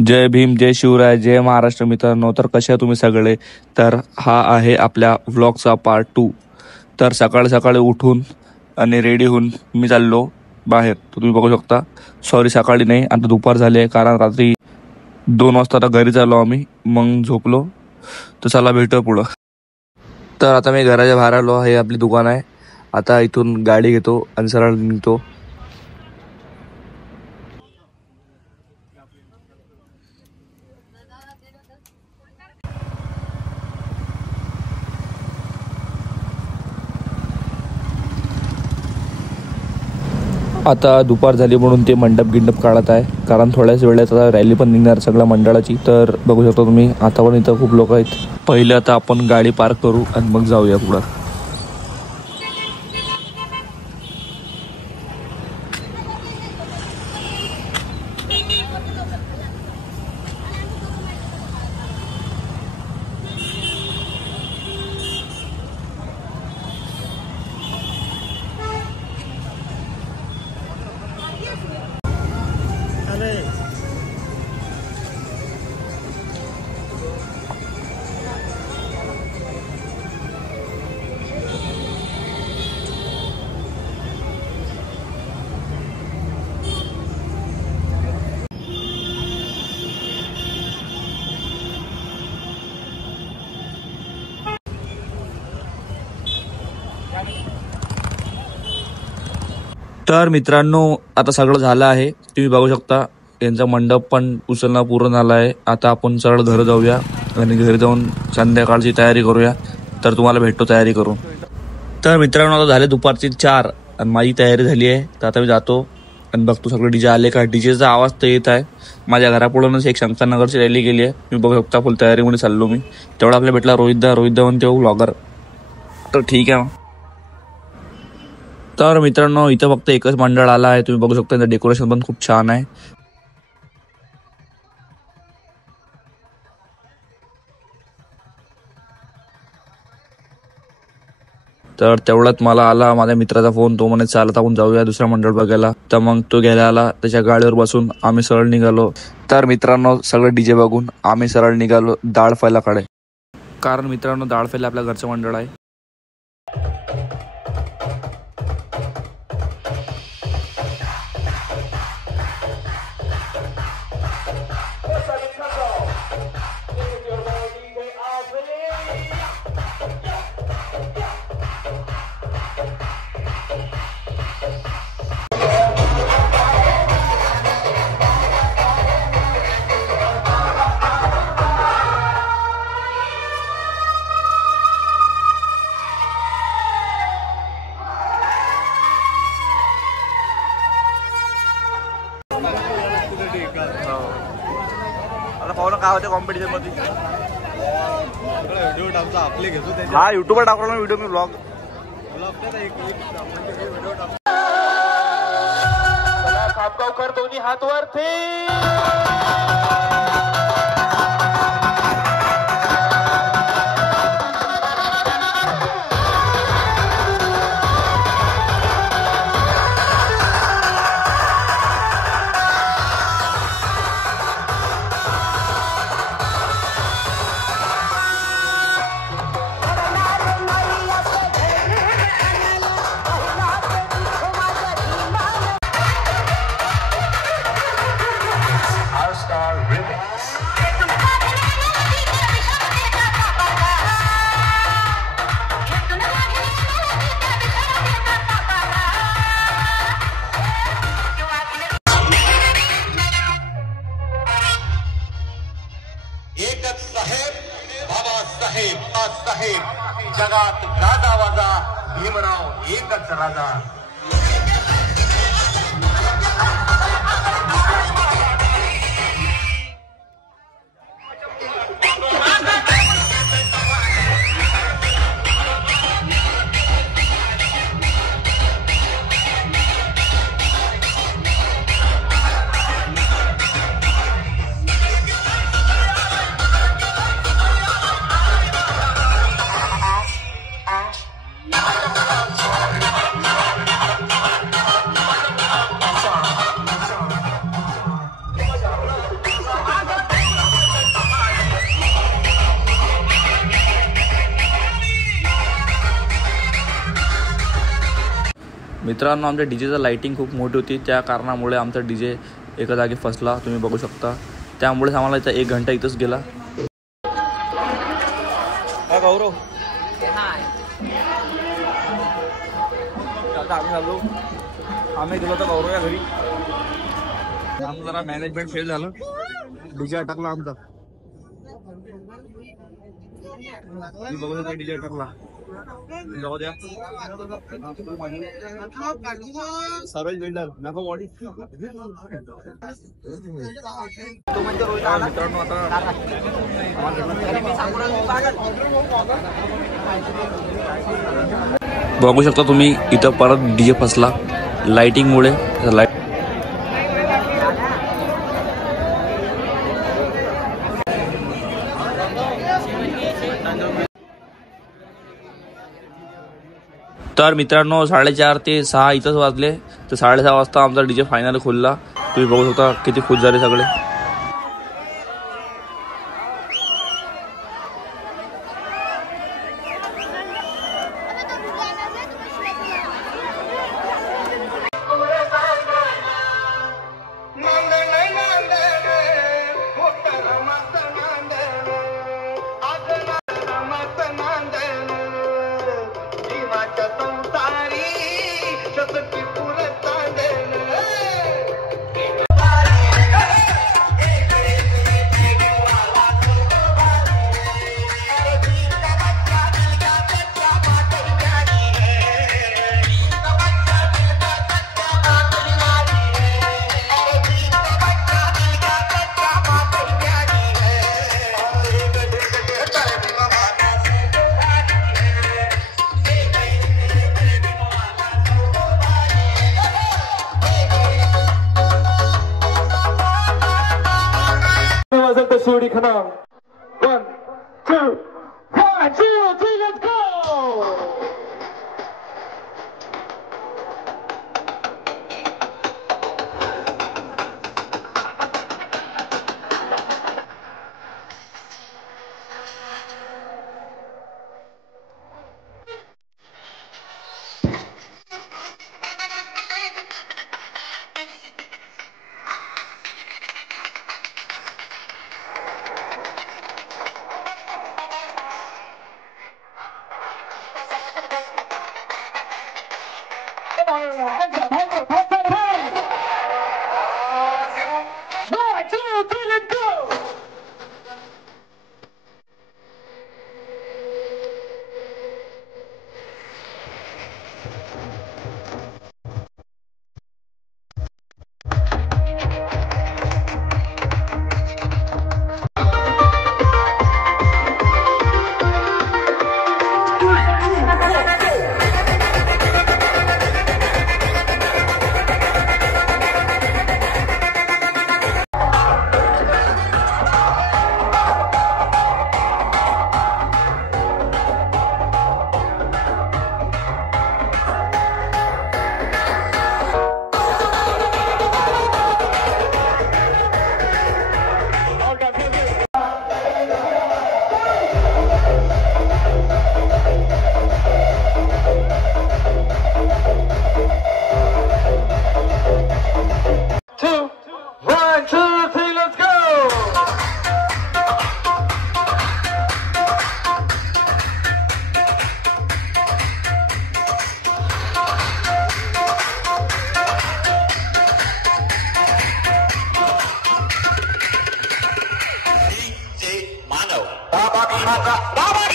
जय भीम, जय शिवराय, जय महाराष्ट्र मित्रांनो. तर कशा तुम्ही सगळे. तर हा आहे आपल्या व्लॉगचा पार्ट 2. तर सकाळी सकाळी उठून आणि रेडी होऊन मी चाललो बाहेर. तर तुम्ही बघू शकता. सॉरी, सकाळी नाही, आता दुपार झाली आहे, कारण रात्री 2 वाजता आता घरी चाललो आम्ही. मग झोपलो. तर चला भेटू पुढं. तर आता मी घराच्या बाहेर आलो. हे आपली दुकान आहे. आता इथून गाडी घेतो आणि सरळ निघतो. आता दुपार झाली म्हणून ते मंडप गिंडप काढत आहे, कारण थोड्याच वेळात आता रॅली पण निघणार सगळ्या मंडळाची. तर बघू शकता तुम्ही, आता पण इथं खूप लोक आहेत. पहिले आता आपण गाडी पार्क करू आणि मग जाऊया पुढं. तर मित्रांनो, आता सगळं झालं आहे. तुम्ही बघू शकता यांचा मंडप पण उचलणं पूर्ण झाला आहे. आता आपण सरळ घरी जाऊया आणि घरी जाऊन संध्याकाळची तयारी करूया. तर तुम्हाला भेटतो तयारी करून. तर मित्रांनो, आता झाले दुपारचे 4 आणि माझी तयारी झाली आहे. तर आता मी जातो आणि बघतो सगळे डीजे आले का. डीजेचा आवाज तर येत आहे. माझ्या घरापुढूनच एक शंकरनगरची रॅली गेली आहे. तुम्ही बघू शकता, फुल तयारीमध्ये चाललो मी. तेवढा आपल्या भेटला रोहितदा म्हणते व्लॉगर. तर ठीक आहे. तर मित्रांनो, इथं फक्त एकच मंडळ आला आहे. तुम्ही बघू शकता, डेकोरेशन पण खूप छान आहे. तर तेवढ्यात मला आला माझ्या मित्राचा फोन. तो म्हणे चालत आपण जाऊया दुसरा मंडळ बघायला. तर मग तो घ्यायला आला. त्याच्या गाडीवर बसून आम्ही सरळ निघालो. तर मित्रांनो, सगळं डीजे बघून आम्ही सरळ निघालो दाळफैलाकडे. कारण मित्रांनो, दाळफैला आपल्या घरचं मंडळ आहे. आता पाहू ना काय होते कॉम्पिटिशन मध्ये. हा, युट्यूबवर टाकला व्हिडिओ मी ब्लॉग. खापगावकर दोन्ही हात वरती. एकच साहेब, बाबासाहेब, साहेब, जगात गाजा वाजा, भीमराव एकच राजा. मित्रांनो, आमच्या डीजेचा लाइटिंग खूप मोठी होती, त्या कारणामुळे आमचा डीजे एका जागी फसला, तुम्ही बघू शकता. त्यामुळेच आम्हाला इथं 1 घंटा इथंच गेला. गौरव आम्ही गेलो होतो गौरव या घरी. आमचं जरा मॅनेजमेंट फेल झालं, डीजे अटकला आमचा. बघू शकता डीजे अटकला. जाऊ द्या सर्वेज बिल्डर नको बॉडी. मित्रांनो, आता बघू शकता तुम्ही इथं परत डीजे फसला लाइटिंगमुळे. तर मित्रांनो, 4:30 ते 6 इथंच वाजले, तर 6:30 वाजता आमचा डीजे फायनल खुलला. तुम्ही बघू शकता किती खुश झाले सगळे. Suri Khanam. 1, 2, 1, 2, 3, let's go! Baba